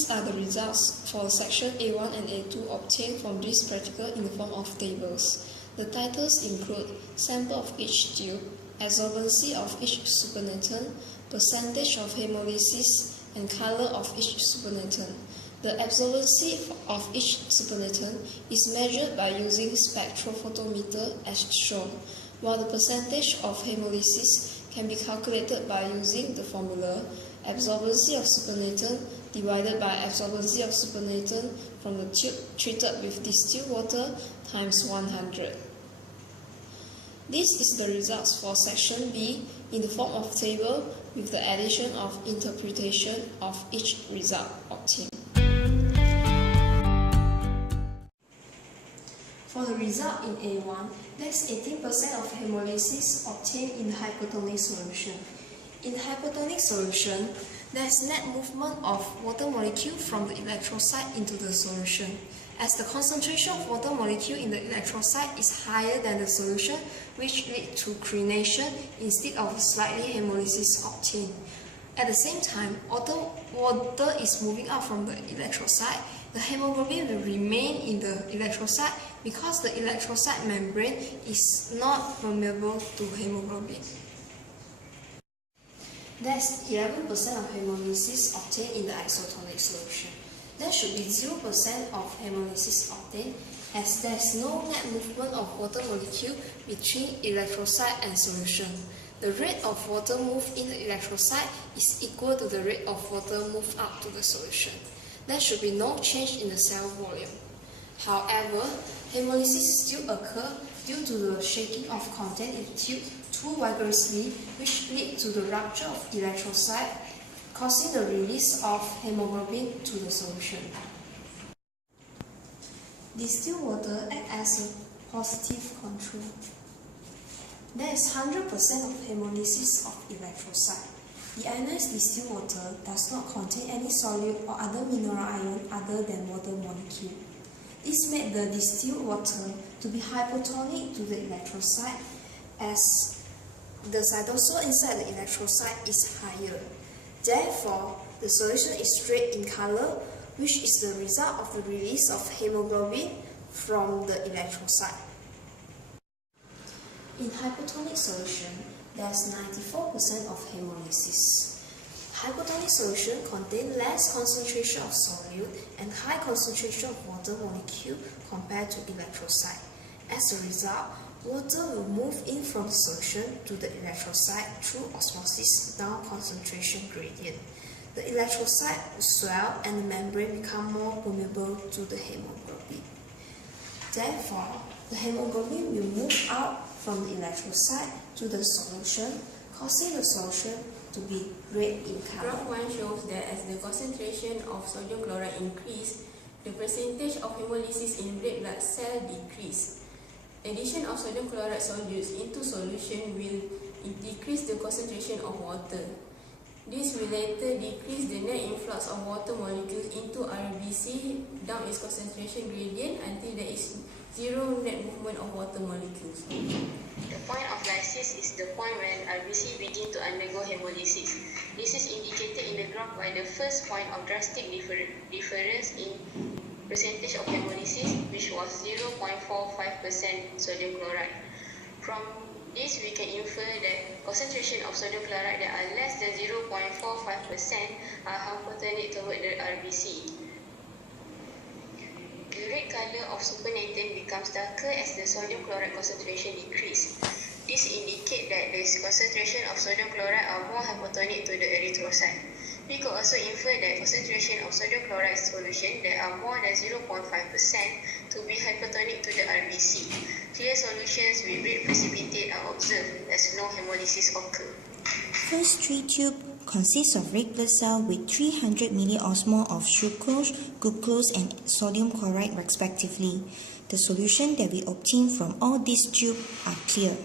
These are the results for section A1 and A2 obtained from this practical in the form of tables. The titles include sample of each tube, absorbency of each supernatant, percentage of hemolysis, and color of each supernatant. The absorbency of each supernatant is measured by using spectrophotometer as shown, while the percentage of hemolysis can be calculated by using the formula absorbency of supernatant divided by absorbency of supernatant from the tube treated with distilled water times 100. This is the results for section B in the form of table with the addition of interpretation of each result obtained. For the result in A1, there's 18% of hemolysis obtained in the hypertonic solution. In hypertonic solution, there's net movement of water molecule from the electrocyte into the solution. As the concentration of water molecule in the electrocyte is higher than the solution, which leads to crenation instead of slightly hemolysis obtained. At the same time, water is moving out from the electrocyte. The hemoglobin will remain in the electrocyte because the electrocyte membrane is not permeable to hemoglobin. There's 11% of hemolysis obtained in the isotonic solution. There should be 0% of hemolysis obtained as there's no net movement of water molecule between electrocyte and solution. The rate of water moved in the electrocyte is equal to the rate of water moved out to the solution. There should be no change in the cell volume. However, hemolysis still occurs due to the shaking of content in the tube too vigorously, which leads to the rupture of electrocyte, causing the release of hemoglobin to the solution. Distilled water acts as a positive control. There is 100% of hemolysis of electrocyte. The ionized distilled water does not contain any solute or other mineral ion other than water molecule. This made the distilled water to be hypotonic to the electrocyte as the cytosol inside the electrocyte is higher. Therefore, the solution is red in color, which is the result of the release of hemoglobin from the electrocyte. In hypotonic solution, there's 94% of hemolysis. Hypotonic solution contains less concentration of solute and high concentration of water molecule compared to electrocyte. As a result, water will move in from the solution to the electrocyte through osmosis down concentration gradient. The electrocyte will swell and the membrane become more permeable to the hemoglobin. Therefore, the hemoglobin will move out from the electrocyte to the solution, causing the solution to be red in color. Graph 1 shows that as the concentration of sodium chloride increases, the percentage of hemolysis in red blood cell decreases. Addition of sodium chloride solutes into solution will decrease the concentration of water. This will later decrease the net influx of water molecules into RBC down its concentration gradient until there is zero net movement of water molecules. The point of lysis is the point when RBC begin to undergo hemolysis. This is indicated in the graph by the first point of drastic difference in percentage of hemolysis, which was 0.45% sodium chloride. From this, we can infer that concentration of sodium chloride that are less than 0.45% are hypotonic toward the RBC. The red color of supernatant becomes darker as the sodium chloride concentration decreases. This indicates that the concentration of sodium chloride are more hypotonic to the erythrocyte. We could also infer that concentration of sodium chloride solution that are more than 0.5% to be hypertonic to the RBC. Clear solutions with red precipitate are observed as no hemolysis occur. First 3 tube consists of red blood cell with 300 milliosmol of sucrose, glucose and sodium chloride respectively. The solution that we obtain from all these tubes are clear.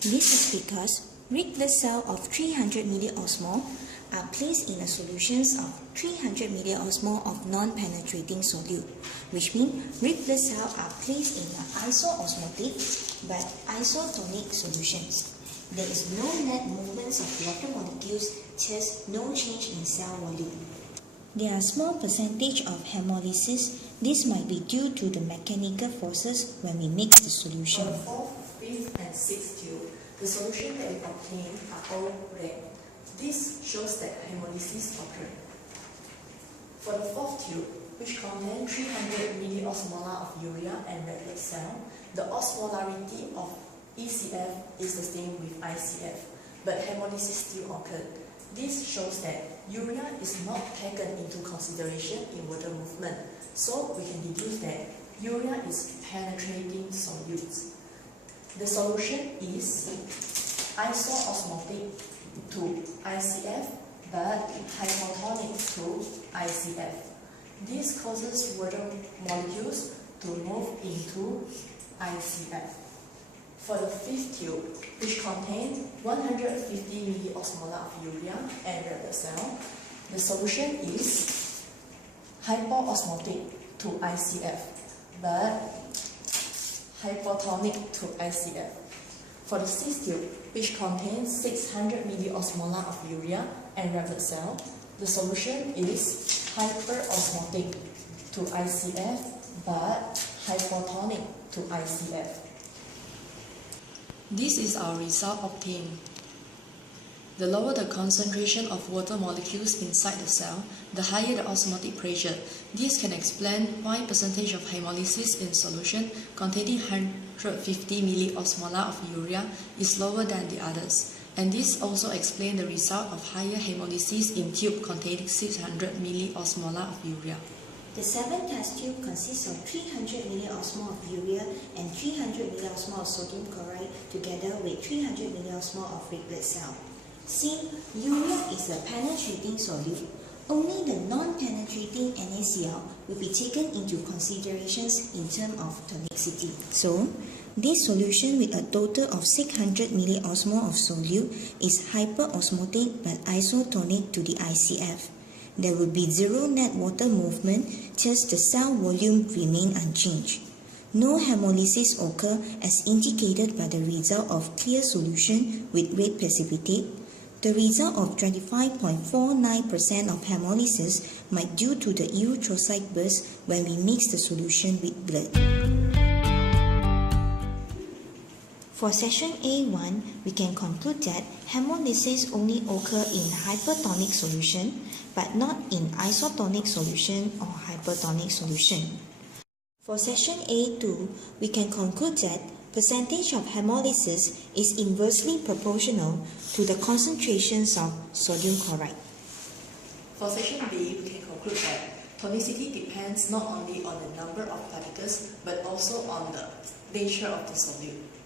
This is because red blood cell of 300 milliosmol are placed in a solutions of 300 milliosmol of non-penetrating solute, which means red blood cells are placed in an isoosmotic but isotonic solutions. There is no net movements of water molecules, thus no change in cell volume. There are small percentage of hemolysis. This might be due to the mechanical forces when we mix the solution. For the fourth, fifth, and sixth tube, the solution that we obtain are all red. This shows that hemolysis occurred. For the fourth tube, which contains 300 milliosmolar of urea and red blood cell, the osmolarity of ECF is the same with ICF, but hemolysis still occurred. This shows that urea is not taken into consideration in water movement, so we can deduce that urea is penetrating solutes. The solution is isoosmotic to ICF, but hypotonic to ICF. This causes water molecules to move into ICF. For the fifth tube, which contains 150 milliosmolar of urea and red blood cell, the solution is hypoosmotic to ICF, but hypotonic to ICF. For the sixth tube, which contains 600 milliosmolar of urea and red blood cell, the solution is hyperosmotic to ICF, but hypotonic to ICF. This is our result obtained. The lower the concentration of water molecules inside the cell, the higher the osmotic pressure. This can explain why percentage of hemolysis in solution containing 150 milliosmolar of urea is lower than the others. And this also explains the result of higher hemolysis in tube containing 600 milliosmolar of urea. The seventh test tube consists of 300 milliosmol of urea and 300 milliosmol of sodium chloride together with 300 milliosmol of red blood cell. Since urea is a penetrating solute, only the non-penetrating NaCl will be taken into considerations in terms of tonicity. So, this solution with a total of 600 milliosmol of solute is hyperosmotic but isotonic to the ICF. There will be zero net water movement, thus the cell volume remain unchanged. No hemolysis occur as indicated by the result of clear solution with red precipitate. The result of 25.49% of hemolysis might due to the erythrocyte burst when we mix the solution with blood. For section A1, we can conclude that hemolysis only occur in hypertonic solution, but not in isotonic solution or hypertonic solution. For section A2, we can conclude that percentage of hemolysis is inversely proportional to the concentrations of sodium chloride. For section B, we can conclude that tonicity depends not only on the number of particles but also on the nature of the solute.